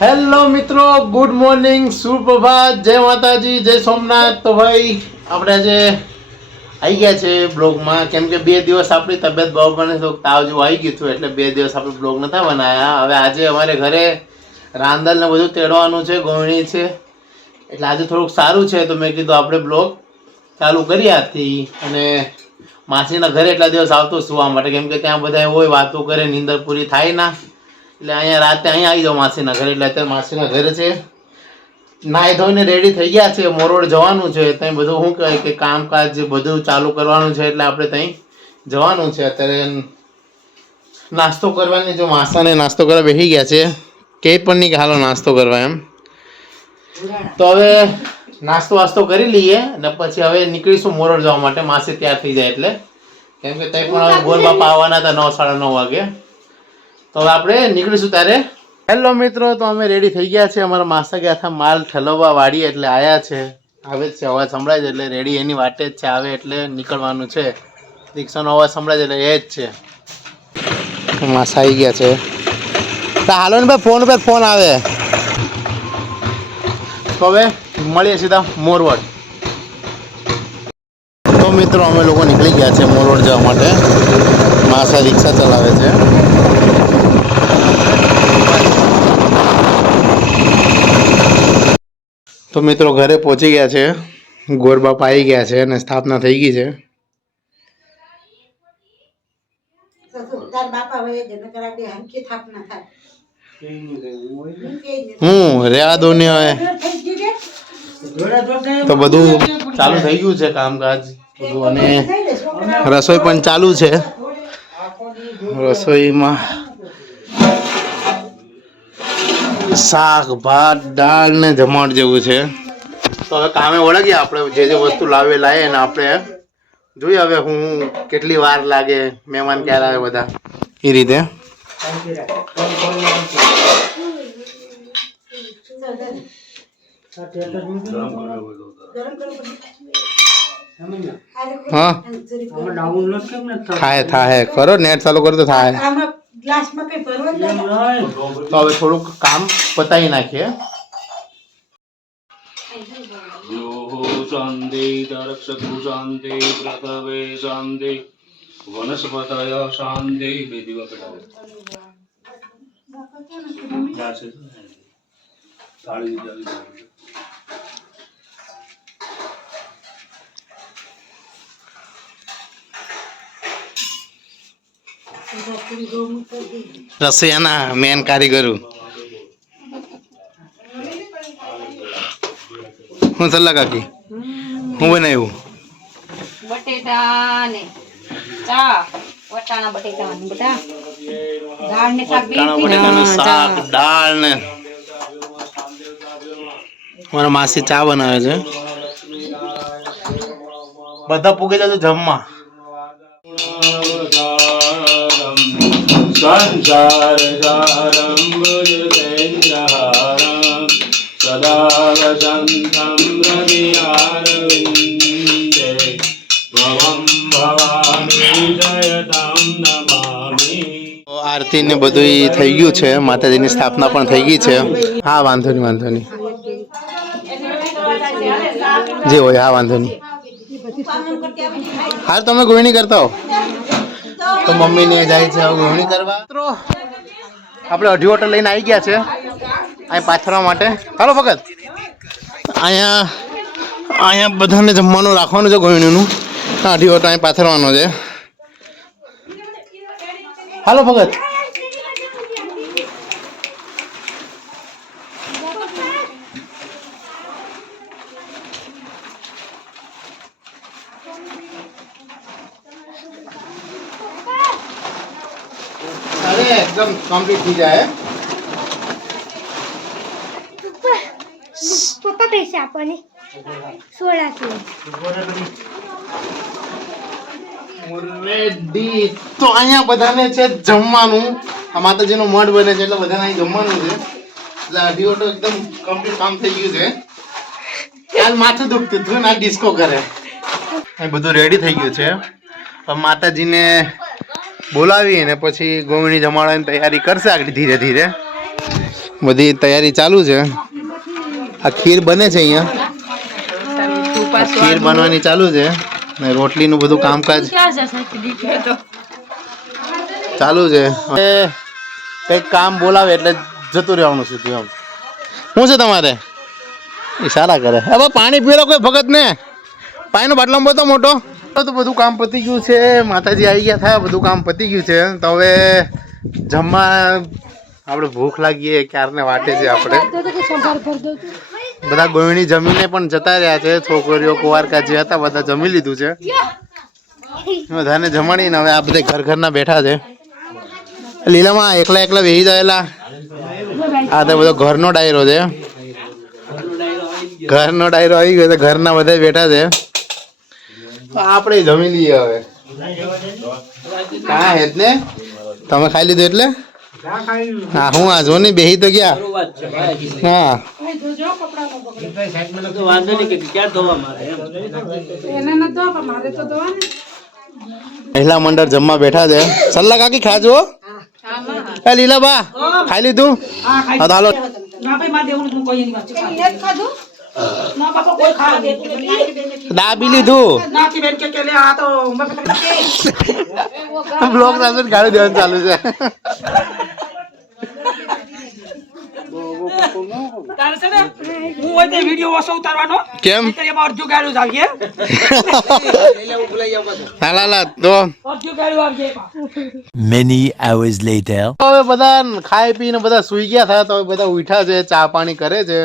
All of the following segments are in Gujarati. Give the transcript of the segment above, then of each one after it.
હેલો મિત્રો, ગુડ મોર્નિંગ સુપ્રભાત જય માતાજી, જય સોમનાથ. તો ભાઈ, આપણે આજે આવી ગયા છે બ્લોગમાં. કેમ કે બે દિવસ આપણી તબિયત બહુ બને તો તાવ જેવું આવી ગયું હતું, એટલે બે દિવસ આપણે બ્લોગ નતા બનાવ્યા હવે આજે અમારે ઘરે રાંદલ ને બધું તેડવાનું છે ગોળણી છે. એટલે આજે થોડુંક સારું છે, તો મેં કીધું આપણે બ્લોગ ચાલુ કરી આજથી. અને માસીના ઘરે એટલા દિવસ આવતો સુવા માટે. કેમ કે ત્યાં બધા હોય, વાતો કરે, નીંદર પૂરી થાય ના. એટલે અહીંયા રાતે અહીંયા આવી જાઓ માસીના ઘરે. એટલે અત્યારે માસીના ઘરે છે. નાહી ધોઈને રેડી થઈ ગયા છે. મોરોડ જવાનું છે. ત્યાં બધું શું કહેવાય કે કામકાજ બધું ચાલુ કરવાનું છે એટલે આપણે ત્યાં જવાનું છે. અત્યારે નાસ્તો કરવાની જો માસાને નાસ્તો કરવા બેસી ગયા છે. કે પણ નહીં હાલો નાસ્તો કરવા એમ. તો હવે નાસ્તો વાસ્તો કરી લઈએ અને પછી હવે નીકળીશું મોરોડ જવા માટે. માસી તૈયાર થઈ જાય એટલે. કેમ કે ત્યાં પણ હવે ગોર બાપા આવવાના હતા નવ સાડા નવ વાગે. તો હવે આપણે નીકળીશું ત્યારે. હેલો મિત્રો, તો અમે રેડી થઈ ગયા છે અમારા માસા ગયા હતા માલ ઠલવવા વાળી એટલે આવ્યા છે. આવે જ છે, અવાજ સંભળાય છે એટલે રેડી એની વાટે જ છે, આવે એટલે નીકળવાનું છે. રિક્ષાનો અવાજ સંભળાય છે એટલે એ જ છે. માસા આવી ગયા છે. હાલો ને ભાઈ ફોન પર ફોન આવે. તો હવે મળીએ સીધા મોરવડ. તો મિત્રો, અમે લોકો નીકળી ગયા છે મોરવડ જવા માટે. માસા રિક્ષા ચલાવે છે. તો મિત્રો ઘરે પહોંચી ગયા છે. ગોરબાપા આવી ગયા છે અને સ્થાપના થઈ ગઈ છે. હું રહ્યા દો ને હવે. તો બધું ચાલુ થઈ ગયું છે કામકાજ. અને રસોઈ પણ ચાલુ છે. રસોઈમાં શાક ભાત દાળ ને જમાડ જેવું છે. તો હવે કામે વળગીએ આપણે જે જે વસ્તુ લાવે લાવીએ ને આપણે. જોઈએ હવે હું કેટલી વાર લાગે મહેમાન ક્યારે આવે બધા. એ રીતે. હા. થાય થાય. કરો નેટ ચાલુ કરો તો થાય. ગ્લાસમાં કઈ ભરવાનું તો હવે થોડુંક કામ પતાવી નાખીએ. શાંતિ દર્શકુ શાંતિ પ્રથમે શાંતિ. વનસ્પતય શાંતિ બે દિવસ થાળી રસોઈયાના મેન કારીગરો. હું સલાહ કાકી? હું બનાવ્યું? બટેટા ને ચા. વટાણા બટેટા ને બધા દાળ ને શાક બી શાક દાળ ને મારા માસી ચા બનાવે છે. બધા પૂગે જજો જમવા. આરતી ને બધું થઈ ગયું છે, માતાજીની સ્થાપના પણ થઈ ગઈ છે. હા, વાંધો નહીં વાંધો નહીં. જી હોય, હા, વાંધો નહીં. હાલ તમે કોઈ નહીં કરતા હો. તો મમ્મી ને જાય છે હવે કરવા. મિત્રો આપણે અઢી હોટલ લઈને આવી ગયા છે. અહીં પાથરવા માટે. હાલો ફકત અહીંયા અહીંયા બધાને જમવાનું રાખવાનું છે ગોહિણીનું અઢી હોટલ અહીં પાથરવાનો છે. હાલો ભગત અરે એકદમ કમ્પ્લીટ થઈ જાય પપ્પા પૈસા આપો ને સોળા કિલો રેડી તો અહીંયા બધાને છે જમવાનું. આ માતાજીનો મઢ બને છે એટલે બધાને અહીં જમવાનું છે. એટલે અઢીઓ તો એકદમ કમ્પ્લીટ કામ થઈ ગયું છે. કાલ માથું દુખતું હતું ને આ ડિસ્કો કરે અહીં બધું રેડી થઈ ગયું છે. માતાજીને બોલાવી અને પછી ગોવણી જમાડવાની તૈયારી કરશે આગળ ધીરે ધીરે. બધી તૈયારી ચાલુ છે. આ ખીર બને છે અહીંયા. ખીર બનવાની ચાલુ છે. ને રોટલીનું બધું કામકાજ ચાલુ છે. કંઈક કામ બોલાવે એટલે જતું રહેવાનું સીધું એમ. શું છે તમારે? ઈશારા કરે. હવે પાણી પીરો કોઈ ભગત ને પાણીનો બાટલો બધો મોટો? તો બધું કામ પતી ગયું છે, માતાજી આવી ગયા થયા બધું કામ પતી ગયું છે. તો હવે જમવા આપણે ભૂખ લાગીએ ક્યારને વાટે છે આપણે. બધા ગોયણી જમીને પણ જતા રહ્યા છે, છોકરીઓ કુવારકા જે હતા, બધા જમી લીધું છે. બધાને જમાડીને હવે આ બધા ઘર ઘરના બેઠા છે. લીલામાં એકલા એકલા બેસી જાયેલા. આ તો બધો ઘરનો ડાયરો છે. ઘરનો ડાયરો આવી ગયો તો ઘરના બધા બેઠા છે. આપણે જમી લઈએ હવે. હા હેત ને? તમે ખાઈ લીધું એટલે? હા હું આ જો ને બેહી તો ગયા. હા. મહિલા મંડળ જમવા બેઠા છે. સલ્લા કાકી ખાજો એ લીલા બા ખાઈ લીધું? હા હાલો. ના ભાઈ બ્લોગ દેવું કોઈ છે. ને લીધું હા લાલા તો આવીએ એમાં. Many hours હવે બધા ખાઈ પીને બધા સુઈ ગયા થયા તો બધા ઉઠા છે ચા પાણી કરે છે.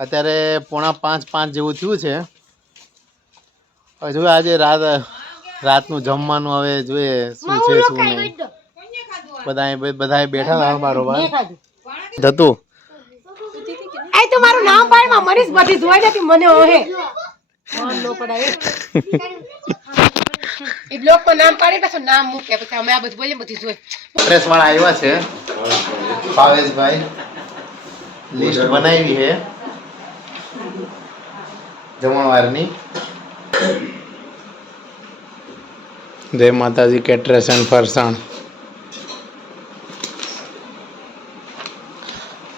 અત્યારે પોણા પાંચ પાંચ જેવું થયું છે. હવે જોઈએ આજે રાત રાતનું જમવાનું હવે જોઈએ શું છે શું નહીં. બધા બધા બેઠા હતા બારોબાર જતું આ તો મારું નામ પાડમાં મનીષ બધી જોઈ નથી મને ઓહે. મન નો પડાય. એ બ્લોકમાં નામ પાડે પાછું નામ મૂકે પછી અમે આ બધું બોલીએ બધી જોઈ પ્રેસ વાળા આવ્યા છે. ભાવેશભાઈ. લિસ્ટ બનાવી છે. જમણવારની જય માતાજી કેટરેસ એન્ડ ફરસાણ.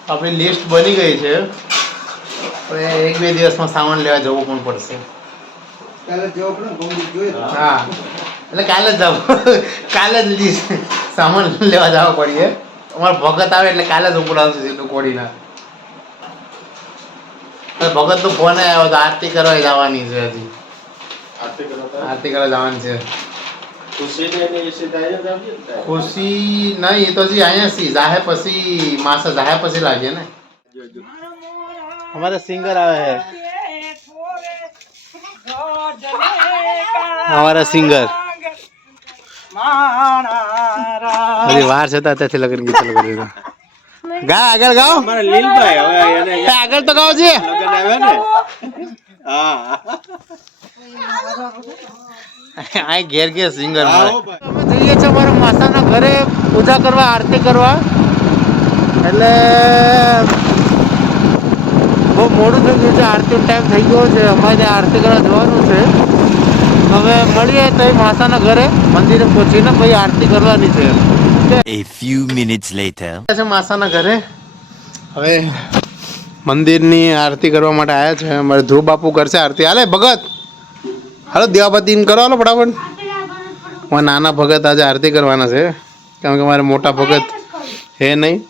આપણી લિસ્ટ બની ગઈ છે. હવે એક બે દિવસમાં સામાન લેવા જવું પણ પડશે. હા. એટલે કાલે જ જાવ. કાલે જ લિસ્ટ સામાન લેવા જવા પડીએ. અમારો ભગત આવે એટલે કાલે જ ઉપડાવશું સીધું કોડીના. ભગત નો ફોન આવ્યો તો આરતી કરવા જવાની છે હજી. આરતી કરવા જવાની છે. ખુશી નહીં એ તો હજી અહીંયા સી જાહે પછી માસા જાહે પછી લાગે ને. અમારે સિંગર આવે છે. અમારા સિંગર વાર છે ત્યાંથી લગ્ન ગીત લગ્ન ગા આગળ ગાઓ. આગળ તો ગાઓ છે આ ઘેર ઘેર સિંગર અમે જઈએ છીએ અમારા માસાના ઘરે પૂજા કરવા આરતી કરવા. એટલે બહુ મોડું થઈ ગયું છે આરતી ટાઈમ થઈ ગયો છે. અમારે ત્યાં આરતી કરવા જવાનું છે. હવે મળીએ તો માસાના ઘરે મંદિરે પહોંચીને પછી આરતી કરવાની છે. A few minutes later. છે માસાના ઘરે. હવે મંદિરની આરતી કરવા માટે આવ્યા છે. અમારે ધ્રુવ બાપુ કરશે આરતી હાલે? ભગત? હાલો દેવાપતિ કરો હાલો ફટાફટ. મારા નાના ભગત આજે આરતી કરવાના છે. કેમ કે મારે મોટા ભગત હે નહીં.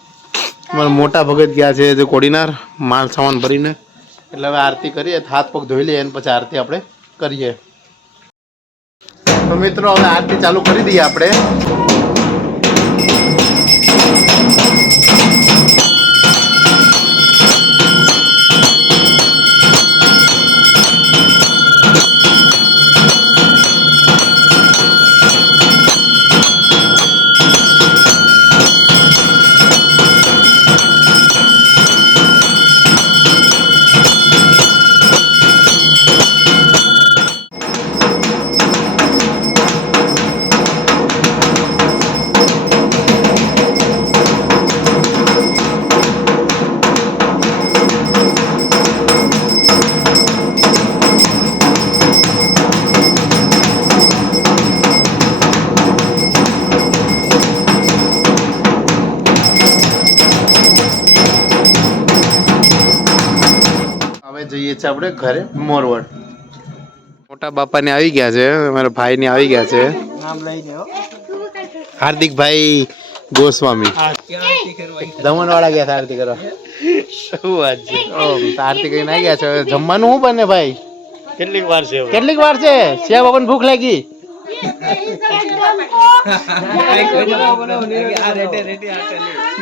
મારા મોટા ભગત ગયા છે જે કોડીનાર, માલ સામાન ભરીને. એટલે હવે આરતી કરીએ, હાથ પગ ધોઈ લઈએ અને પછી આરતી આપણે કરીએ. તો મિત્રો, હવે આરતી ચાલુ કરી દઈએ આપણે. જઈએ છીએ આપણે ઘરે મોરવડ. મોટા બાપાને આવી ગયા છે મારા ભાઈને આવી ગયા છે. હાર્દિકભાઈ ગોસ્વામી. દમણ વાળા ગયા હતા આરતી કરવા. શું વાત છે? આરતી કરીને આવી ગયા છે. જમવાનું શું બને ભાઈ? કેટલીક વાર છે કેટલીક વાર છે? શ્યા બાપાને ભૂખ લાગી?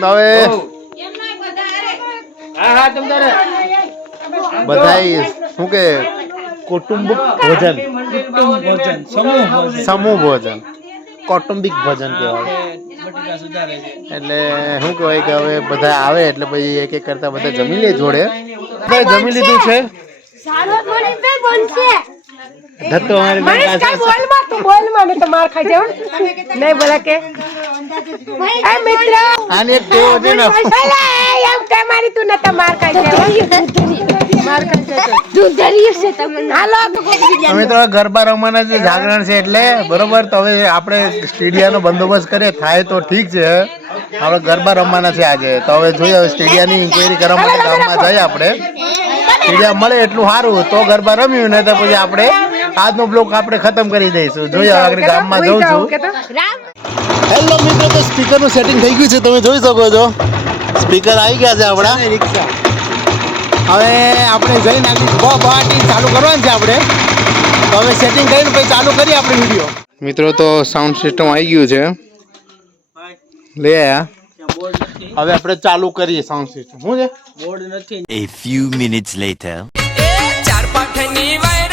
હવે બધાય શું કે? કુટુંબ ભોજન. સમૂહ ભોજન. કૌટુંબિક ભોજન કહેવાય. એટલે શું કહેવાય કે હવે બધા આવે એટલે પછી એક એક કરતા બધા જમી લે જોડે. બધા જમી લીધું છે? ધત્તો અમારી બેન પાસે બોલમાં તું બોલમાં તો માર ખાઈ જાવ નહીં બોલા કે. એ મિત્ર. આને એક ટેવ છે ને. એમ કે મારી તું ન તો ખાઈ માર ખાઈ જાવ અમે તો ગરબા રમવાના છે જાગરણ છે એટલે બરોબર તો હવે આપણે સ્ટેડિયાનો બંદોબસ્ત કરીએ થાય તો ઠીક છે. આપણે ગરબા રમવાના છે આજે તો હવે જોઈએ હવે સ્ટેડિયાની ઇન્કવાયરી કરવા માટે ગામમાં જઈએ આપણે. સ્ટેડિયા મળે એટલું સારું તો ગરબા રમ્યું ને તો પછી આપણે આજનો બ્લોક આપણે ખતમ કરી દઈશું. જોઈએ આગળ ગામમાં જઉં છું. હેલો મિત્રો તો સ્પીકરનું સેટિંગ થઈ ગયું છે તમે જોઈ શકો છો. સ્પીકર આવી ગયા છે આપણા. હવે આપણે જઈને આગળ બ બહાટી ચાલુ કરવાનું છે આપણે. તો હવે સેટિંગ કરીને પછી ચાલુ કરીએ આપણે વીડિયો મિત્રો તો સાઉન્ડ સિસ્ટમ આવી ગયું છે. લે આયા હવે આપણે ચાલુ કરીએ સાઉન્ડ સિસ્ટમ શું છે? બોર્ડ નથી એ ફ્યુ મિનિટ્સ લેટર ચાર પાઠની વાયર